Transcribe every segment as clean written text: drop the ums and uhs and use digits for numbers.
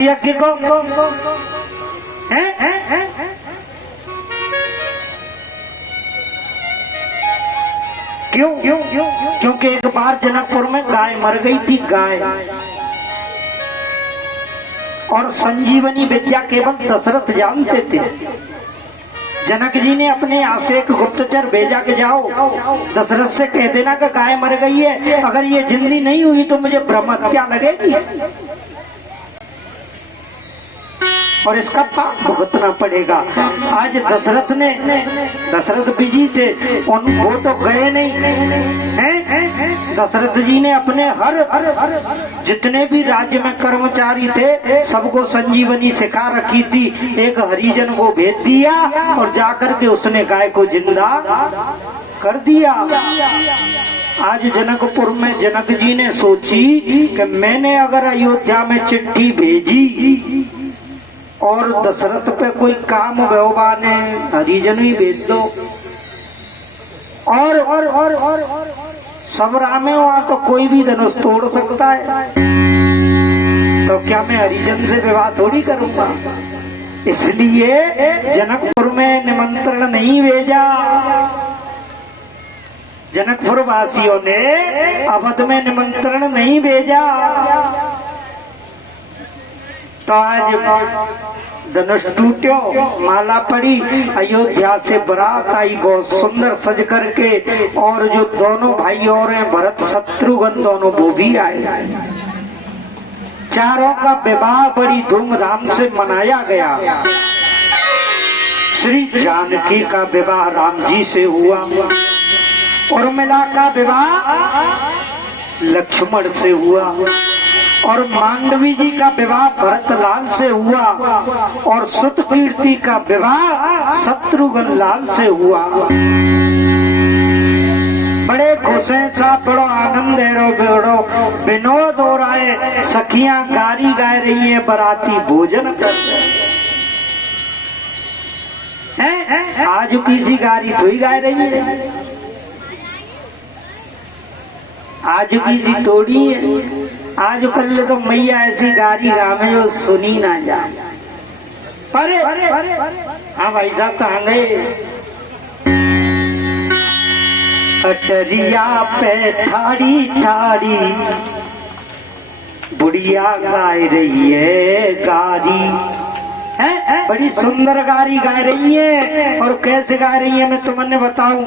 यज्ञ को क्यों? क्योंकि एक बार जनकपुर में गाय मर गई थी, गाय। और संजीवनी विद्या केवल दशरथ जानते थे। जनक जी ने अपने यहाँ से एक गुप्तचर भेजा के जाओ दशरथ से कह देना कि गाय मर गई है, अगर ये जिंदी नहीं हुई तो मुझे ब्रह्म हत्या लगेगी और इसका पाप भुगतना पड़ेगा। आज दशरथ बिजी थे, वो तो गए नहीं हैं। दशरथ जी ने अपने हर जितने भी राज्य में कर्मचारी थे सबको संजीवनी सिखा रखी थी। एक हरिजन को भेज दिया और जाकर के उसने गाय को जिंदा कर दिया। आज जनकपुर में जनक जी ने सोची कि मैंने अगर अयोध्या में चिट्ठी भेजी और दशरथ पे कोई काम व्यवहार ने हरिजन ही भेज दो और सबरा में वहां तो कोई भी धनुष तोड़ सकता है, तो क्या मैं हरिजन से विवाह थोड़ी करूंगा। इसलिए जनकपुर में निमंत्रण नहीं भेजा। जनकपुर वासियों ने अवध में निमंत्रण नहीं भेजा। तो आज धनुष टूट्यो, माला पड़ी, अयोध्या से बारात आई बहुत सुंदर सज करके, और जो दोनों भाई और हैं भरत शत्रुघ्न दोनों वो भी आए। चारों का विवाह बड़ी धूमधाम से मनाया गया। श्री जानकी का विवाह राम जी से हुआ, उर्मिला का विवाह लक्ष्मण से हुआ, और मांडवी जी का विवाह भरतलाल से हुआ, और सुतकीर्ति का विवाह शत्रुघ्न लाल से हुआ। बड़े खुश हैं साहब, बड़ो आनंद है, रो बेड़ो विनोद हो रहा है। सखियां गारी गा रही है, बराती भोजन कर रहे हैं। आज किसी गारी थोड़ी गा रही है, आज किसी तोड़ी है। आज कल तो मैया ऐसी गारी गावे जो सुनी ना जाए। अरे हाँ भाई साहब कहाँ गए? अटरिया पे ठाड़ी ठाड़ी बुढ़िया गाय रही है गारी है, बड़ी सुंदर गारी गा रही है। और कैसे गा रही है मैं तुमने बताऊं।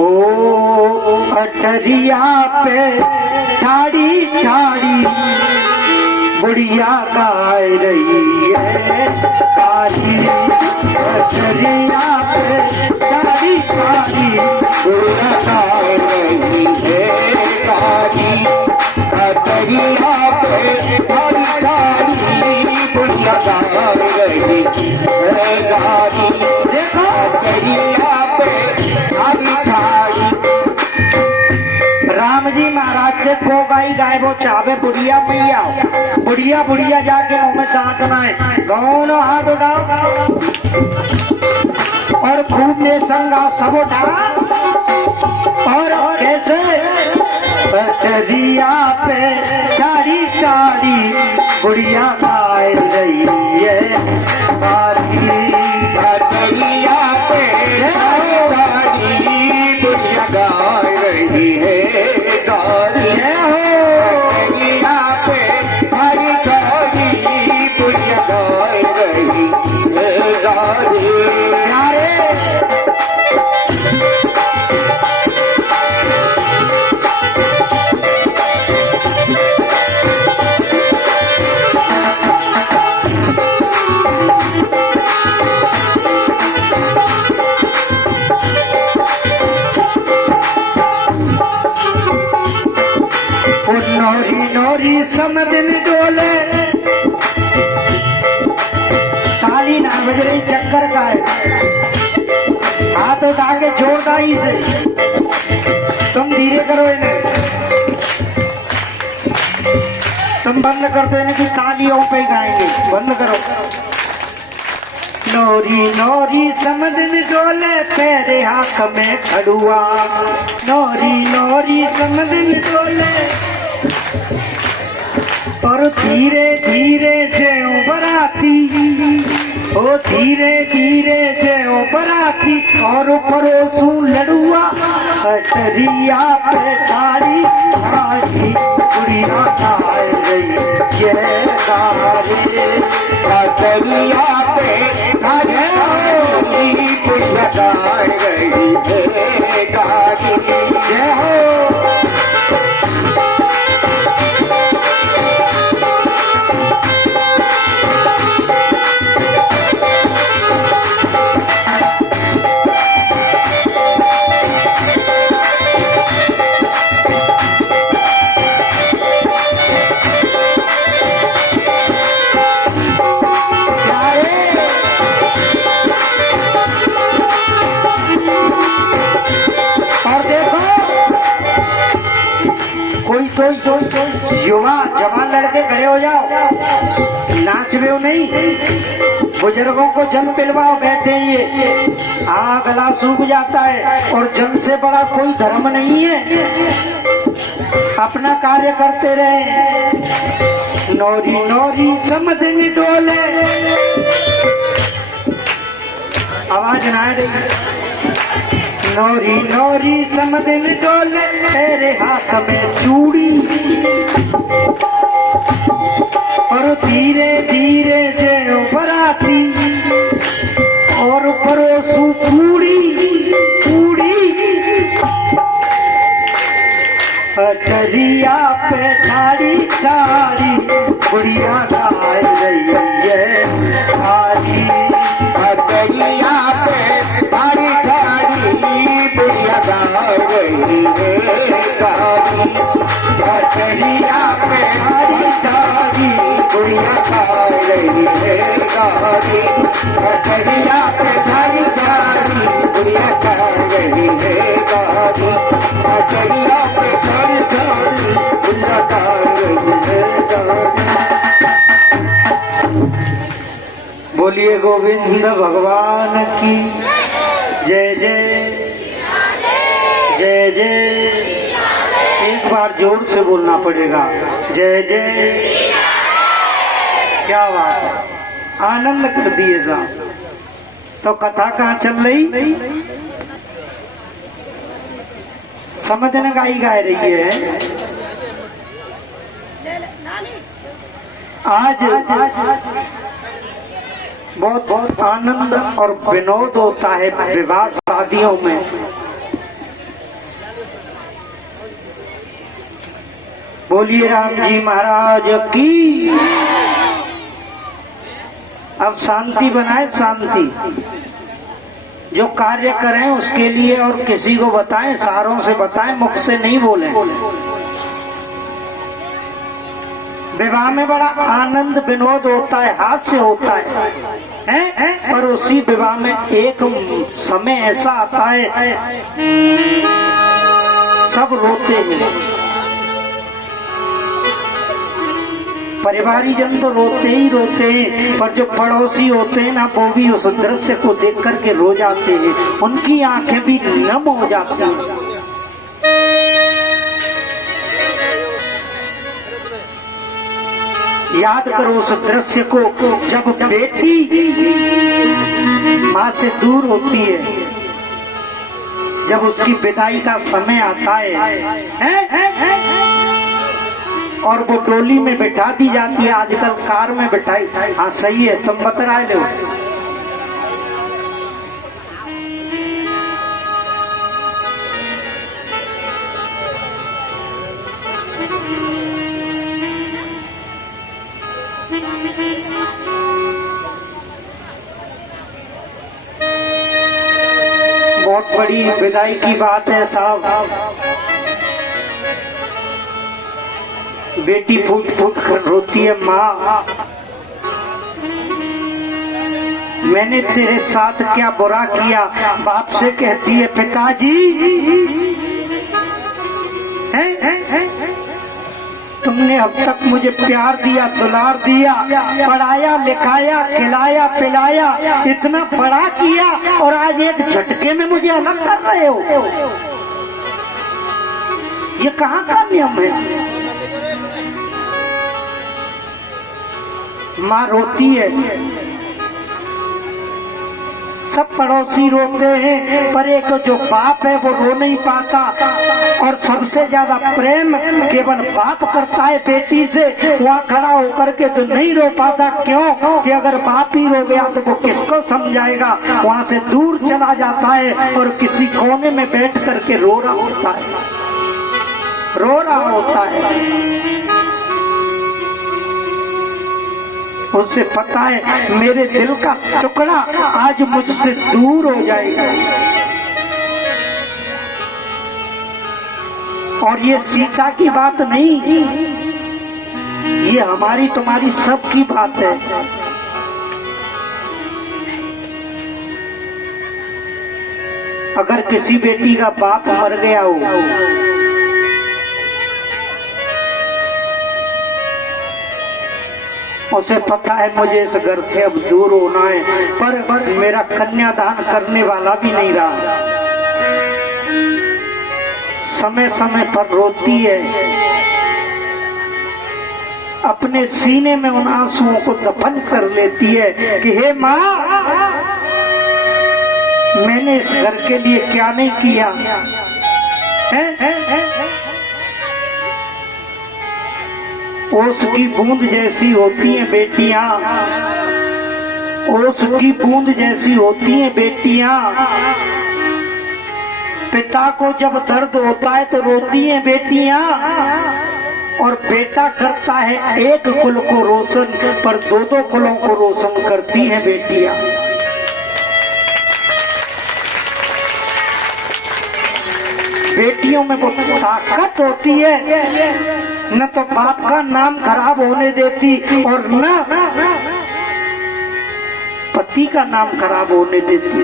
ओ अटरिया पे ठाड़ी ठाड़ी बुढ़िया गाय रही है गारी। अटरिया पे ठाड़ी ठाड़ी बुढ़िया गाय रही है गारी। अटरिया पे ठाड़ी ठाड़ी बुढ़िया गाय रही है गारी। देखो अटरिया पे राम जी महाराज से को गाई गाय वो चावे बुढ़िया मैया, बुढ़िया बुढ़िया जाके मुंह में दांत बनाए, दोनों हाथ उठाओ और खूब ने संगा सब उठाओ। और कैसे पटरिया पे चारी चारी बुढ़िया गाय रही है गारी। पटरिया पे चारी बुढ़िया गाय रही है गारी। यहाँ पे हरी गारी बुढ़िया गाय रही है गारी। नौरी नौरी समदिन डोले, ताली ना बज रही चक्कर का है, हाथ उठा के जोरदारी से तुम धीरे करो इन्हें, तुम बंद कर दो इन्हें कि तालियों पे गाएंगे, बंद करो। नो नौरी नौरी समदन डोले तेरे हाथ में खड़ुआ, नौरी नौरी समदन डोले और धीरे धीरे ज्यों बराती, ओ धीरे धीरे ज्यों बराती और परोसू लड़ुआ, कटरिया पे तारी खाई बुढ़िया खाए गई ये गारी, कटरिया पे तारी बुढ़िया खाए गई ये गारी। जय हो युवा जवान लड़के खड़े हो जाओ, नाच रहे हो नहीं, बुजुर्गों को जल पिलवाओ, बैठे ये गला सूख जाता है और जल से बड़ा कोई धर्म नहीं है, अपना कार्य करते रहे। नौरी नौरी समदन डोले, आवाज ना आ रही। नौरी नौरी समदन डोले तेरे हाथ में चूड़ी और धीरे धीरे ज्यों बराती और परोसू पूड़ी पूड़ी, कटरिया पे ठाड़ी ठाड़ी बुढ़िया खाए गई है खाली, कटरिया पे ठाड़ी ठाड़ी बुढ़िया खाए गई है खाली, कटरिया पे ठाड़ी ठाड़ी बुढ़िया खाए गई है खाली, कटरिया पे ठाड़ी ठाड़ी बुढ़िया खाए गई है खाली, कटरिया पे ठाड़ी ठाड़ी बुढ़िया खाए गई है खाली। बोलिए गोविंद भगवान की जय जय जय जय। एक बार जोर से बोलना पड़ेगा, जय जय। क्या बात है, आनंद कर दिए साहब। तो कथा कहाँ चल रही, समझने का ही गा रही है। आज बहुत बहुत आनंद और विनोद होता है विवाह शादियों में। बोलिए राम जी महाराज की। अब शांति बनाए, शांति। जो कार्य करें उसके लिए और किसी को बताएं, सारों से बताएं, मुख से नहीं बोलें। विवाह में बड़ा आनंद विनोद होता है, हास्य होता है, पर उसी विवाह में एक समय ऐसा आता है सब रोते हैं, परिवारीजन तो रोते ही रोते हैं, पर जो पड़ोसी होते हैं ना, वो भी उस दृश्य को देख करके रो जाते हैं, उनकी आंखें भी नम हो जाती हैं। याद करो उस दृश्य को, जब बेटी माँ से दूर होती है, जब उसकी विदाई का समय आता है और वो डोली में बिठा दी जाती है। आजकल कार में बिठाई, हाँ सही है, तुम बता लो। बहुत बड़ी विदाई की बात है साहब। बेटी फूट फूट कर रोती है, माँ मैंने तेरे साथ क्या बुरा किया। बाप से कहती है, पिताजी तुमने अब तक मुझे प्यार दिया, दुलार दिया, पढ़ाया लिखाया, खिलाया पिलाया, इतना बड़ा किया, और आज एक झटके में मुझे अलग कर रहे हो। ये कहाँ का नियम है? माँ रोती है, सब पड़ोसी रोते हैं, पर एक जो बाप है वो रो नहीं पाता, और सबसे ज्यादा प्रेम केवल बाप करता है बेटी से। वहाँ खड़ा होकर के तो नहीं रो पाता, क्यों कि अगर बाप ही रो गया तो वो किसको समझाएगा। वहाँ से दूर चला जाता है और किसी कोने में बैठ करके रो रहा होता है, रो रहा होता है। उससे पता है मेरे दिल का टुकड़ा आज मुझसे दूर हो जाएगा। और ये सीता की बात नहीं, ये हमारी तुम्हारी सबकी बात है। अगर किसी बेटी का बाप मर गया हो, उसे पता है मुझे इस घर से अब दूर होना है, पर मेरा कन्यादान करने वाला भी नहीं रहा। समय समय पर रोती है, अपने सीने में उन आंसुओं को दफन कर लेती है कि हे माँ, मैंने इस घर के लिए क्या नहीं किया है? ओस की बूंद जैसी होती हैं बेटियां, ओस की बूंद जैसी होती हैं बेटियां। पिता को जब दर्द होता है तो रोती हैं बेटियां, और बेटा करता है एक कुल को रोशन, पर दो दो कुलों को रोशन करती हैं बेटियां। बेटियों में वो ताकत होती है, न तो बाप का नाम खराब होने देती और न पति का नाम खराब होने देती।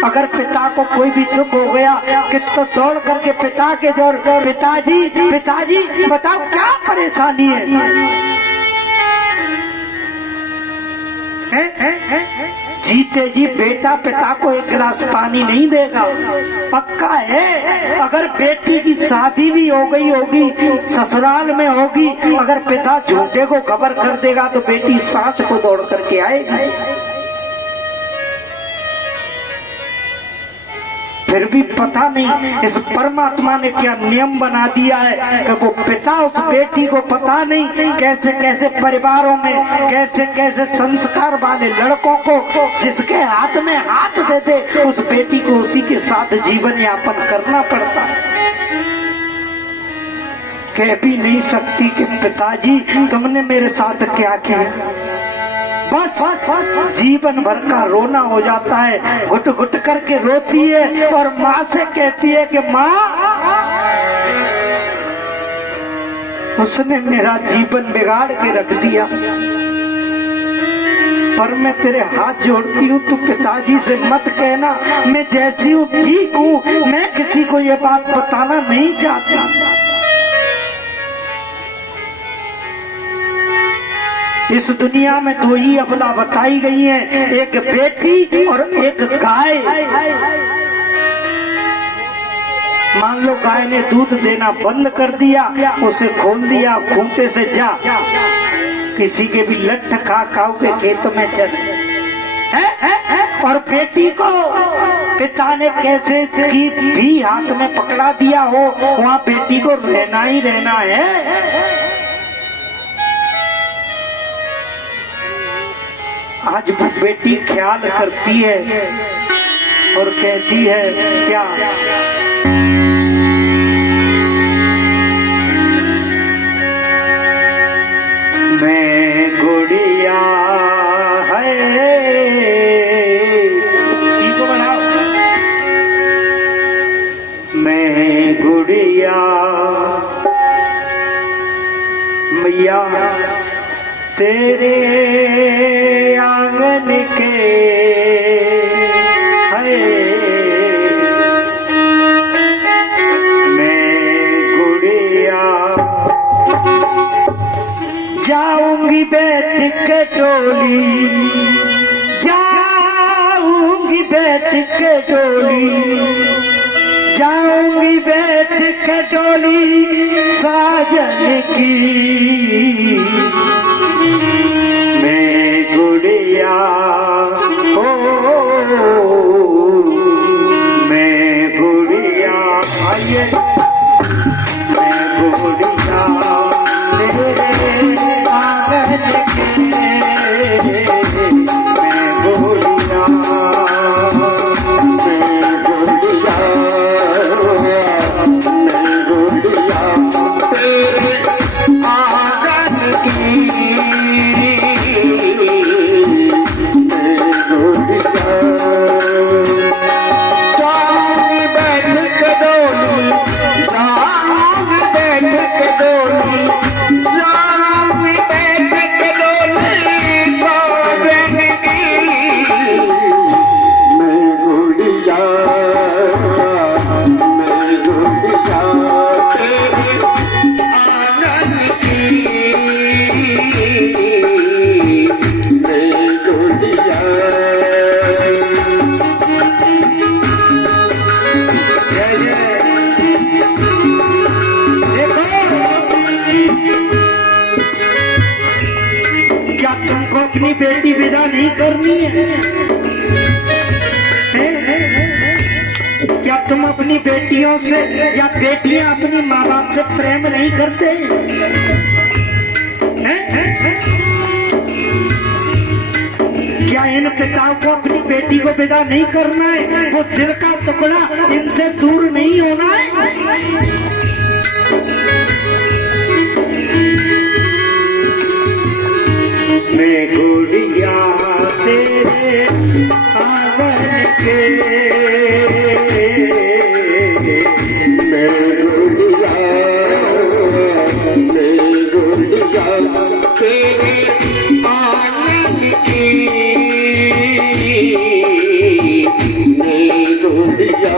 अगर पिता को कोई भी दुख हो गया कि तो दौड़ करके पिता के जोर, पिताजी पिताजी बताओ क्या परेशानी है? जीते जी बेटा पिता को एक गिलास पानी नहीं देगा, पक्का है। अगर बेटी की शादी भी हो गई होगी, ससुराल में होगी, अगर पिता झूठे को खबर कर देगा तो बेटी सास को दौड़ करके आएगी। फिर भी पता नहीं इस परमात्मा ने क्या नियम बना दिया है कि वो पिता उस बेटी को पता नहीं कैसे कैसे परिवारों में कैसे कैसे संस्कार वाले लड़कों को जिसके हाथ में हाथ दे दे उस बेटी को उसी के साथ जीवन यापन करना पड़ता है। कह भी नहीं सकती कि पिताजी तुमने मेरे साथ क्या किया। बस जीवन भर का रोना हो जाता है, घुट घुट करके रोती है और माँ से कहती है कि माँ, उसने मेरा जीवन बिगाड़ के रख दिया, पर मैं तेरे हाथ जोड़ती हूँ, तू पिताजी से मत कहना, मैं जैसी हूँ ठीक हूँ, मैं किसी को ये बात बताना नहीं चाहता। इस दुनिया में दो ही अबला बताई गई हैं, एक बेटी और एक गाय। मान लो गाय ने दूध देना बंद कर दिया, उसे खोल दिया, खूंटे से जा, किसी के भी लट्ठ खा खाओ के खेत में चल। और बेटी को पिता ने कैसे भी हाथ में पकड़ा दिया हो, वहाँ बेटी को रहना ही रहना है। आज वो बेटी ख्याल करती है और कहती है क्या, मैं गुड़िया है, ठीक को बढ़ाओ, मैं गुड़िया मैया तेरे आंगन के है, मैं गुड़िया जाऊंगी बैठ के डोली, जाऊंगी बैठ के डोली, जाऊंगी बैठ के डोली साजन की, मैं गुड़िया हो, मैं गुड़िया, आइए मैं गुड़िया तेरे आंगन की, मैं गुड़िया, अपनी बेटी विदा नहीं करनी है? क्या तुम अपनी बेटियों से या बेटियां अपनी माँ बाप से प्रेम नहीं करते? क्या इन पिताओं को अपनी बेटी को विदा नहीं करना है? वो दिल का टुकड़ा इनसे दूर नहीं होना है? मैं गुड़िया तेरे आंगन के, मैं गुड़िया तेरे आंगन की, मैं गुड़िया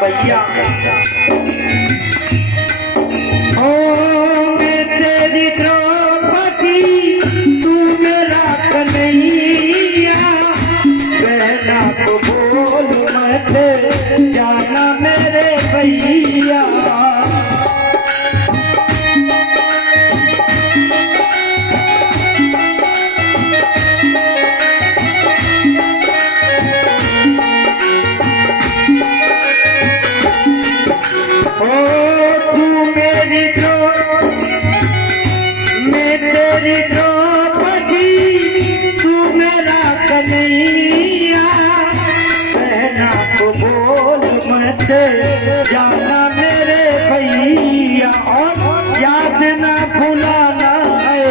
भैया ओ मैं तेरी द्रौपदी तू मेरा कन्हैया, कहना तो बोल मत जाना मेरे भैया। जाना मेरे भैया और याद ना भुलाना है,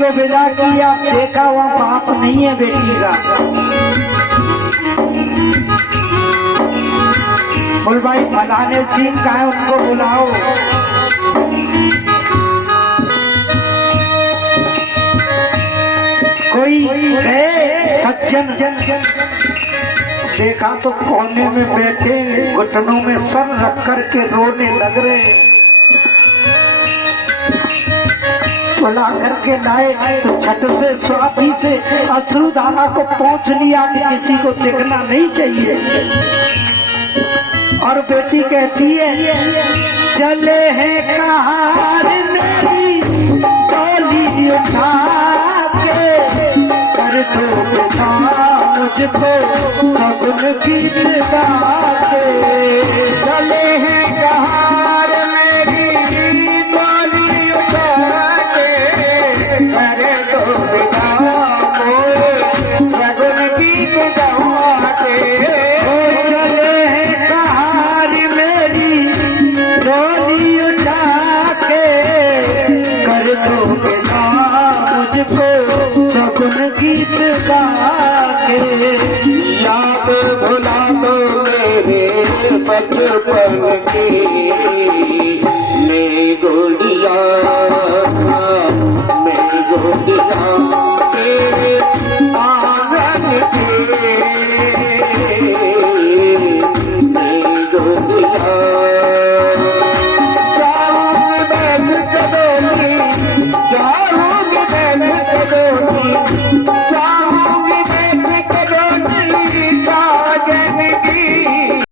को विदा किया, देखा वहाँ बाप नहीं है बेटी का। बोल भाई फलाने सिंह का है, उनको बुलाओ। कोई गए सज्जन, देखा तो कोने में बैठे घुटनों में सर रख कर के रोने लग रहे। बुला करके लाए तो छठ से स्वाति से अश्रुधारा को पहुंच लिया कि किसी को देखना नहीं चाहिए। और बेटी कहती है चले हैं कहार मेरी टोली उठा के, कर दो बेटा मुझको सगुन गीत गा के। चले हैं कहार मेरी टोली उठा के, कर दो बेटा सगुन गीत गा के। चले हैं कहार मेरी टोली उठा के, कर दो बेटा मुझको सगुन गीत गा के। याद भुला दो मेरे बचपन की मैं गोलियां तेरे